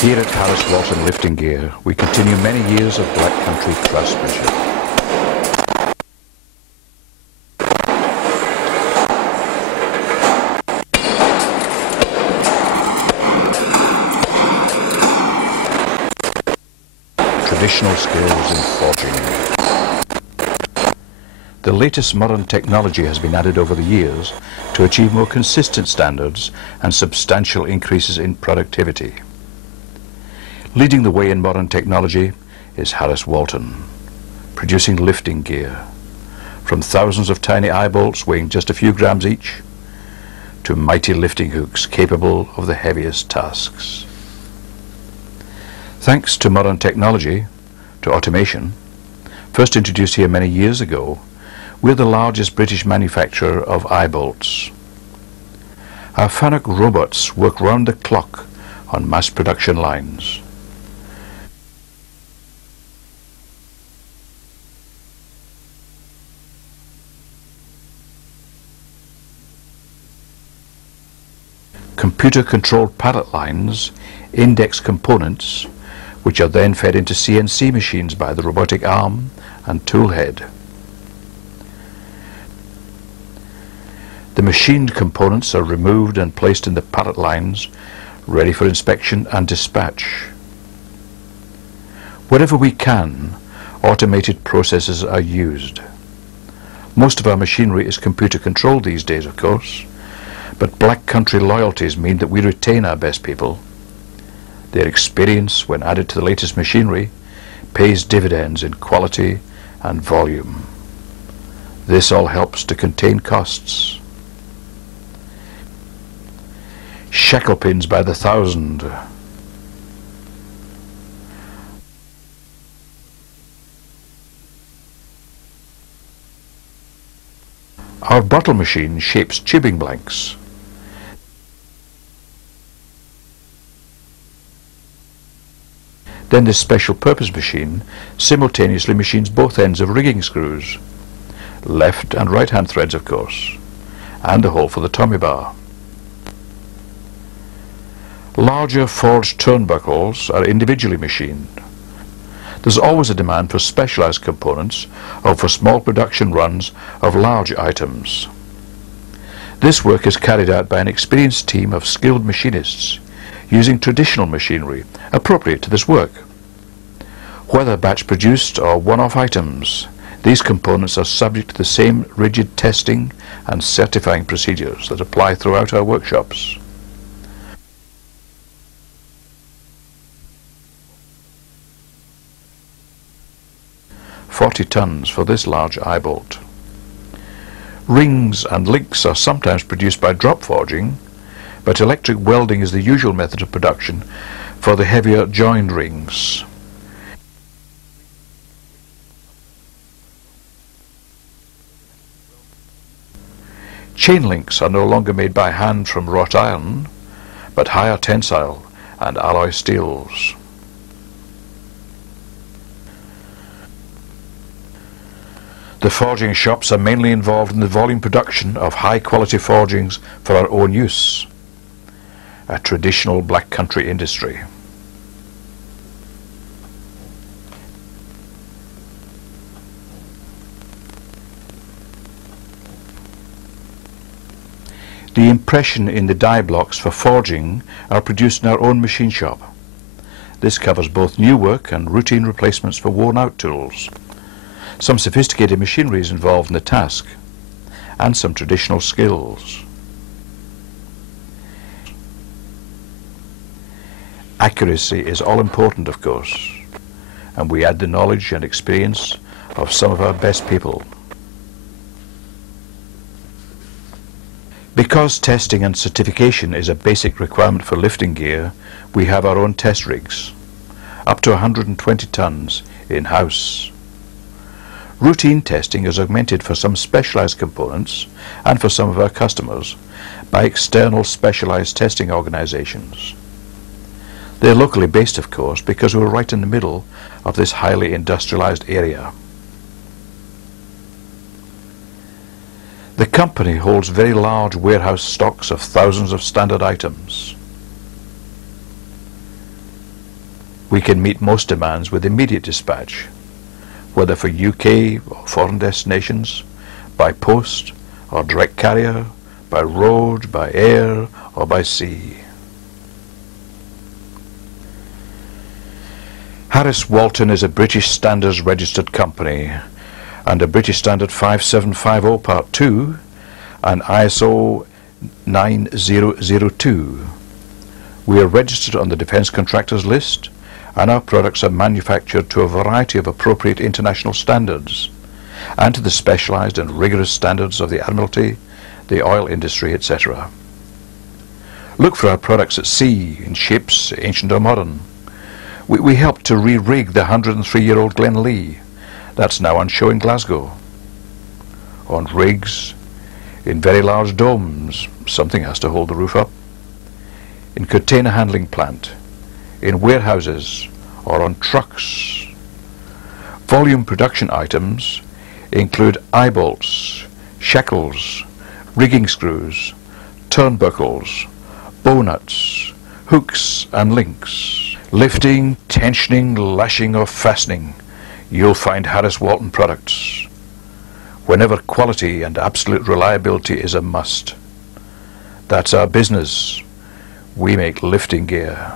Here at Harris Walton Lifting Gear, we continue many years of black country craftsmanship. Traditional skills in forging. The latest modern technology has been added over the years to achieve more consistent standards and substantial increases in productivity. Leading the way in modern technology is Harris Walton, producing lifting gear, from thousands of tiny eye bolts weighing just a few grams each, to mighty lifting hooks capable of the heaviest tasks. Thanks to modern technology, to automation, first introduced here many years ago, we're the largest British manufacturer of eye bolts. Our Fanuc robots work round the clock on mass production lines. Computer-controlled pallet lines index components, which are then fed into CNC machines by the robotic arm and tool head. The machined components are removed and placed in the pallet lines, ready for inspection and dispatch. Wherever we can, automated processes are used. Most of our machinery is computer controlled these days, of course, but black country loyalties mean that we retain our best people. Their experience, when added to the latest machinery, pays dividends in quality and volume. This all helps to contain costs. Shackle pins by the thousand. Our bottle machine shapes tubing blanks. Then this special purpose machine simultaneously machines both ends of rigging screws, left and right hand threads of course, and a hole for the tommy bar. Larger forged turnbuckles are individually machined. There's always a demand for specialized components or for small production runs of large items. This work is carried out by an experienced team of skilled machinists using traditional machinery appropriate to this work. Whether batch produced or one-off items, these components are subject to the same rigid testing and certifying procedures that apply throughout our workshops. "40 tons for this large eye bolt." Rings and links are sometimes produced by drop forging, but electric welding is the usual method of production for the heavier joined rings. Chain links are no longer made by hand from wrought iron, but higher tensile and alloy steels. The forging shops are mainly involved in the volume production of high-quality forgings for our own use, a traditional black country industry. The impression in the die blocks for forging are produced in our own machine shop. This covers both new work and routine replacements for worn-out tools. Some sophisticated machinery is involved in the task, and some traditional skills. Accuracy is all important, of course, and we add the knowledge and experience of some of our best people. Because testing and certification is a basic requirement for lifting gear, we have our own test rigs, up to 120 tons in-house. Routine testing is augmented for some specialized components and for some of our customers by external specialized testing organizations. They're locally based, of course, because we're right in the middle of this highly industrialized area. The company holds very large warehouse stocks of thousands of standard items. We can meet most demands with immediate dispatch, whether for UK or foreign destinations, by post or direct carrier, by road, by air or by sea. Harris Walton is a British Standards registered company and a British Standard 5750 Part 2 and ISO 9002. We are registered on the Defence Contractors List, and our products are manufactured to a variety of appropriate international standards and to the specialised and rigorous standards of the Admiralty, the oil industry, etc. Look for our products at sea, in ships, ancient or modern. We helped to re-rig the 103-year-old Glen Lee. That's now on show in Glasgow. On rigs, in very large domes, something has to hold the roof up, in container handling plant, in warehouses or on trucks. Volume production items include eye bolts, shackles, rigging screws, turnbuckles, bow nuts, hooks and links. Lifting, tensioning, lashing or fastening, you'll find Harris Walton products. Whenever quality and absolute reliability is a must. That's our business. We make lifting gear.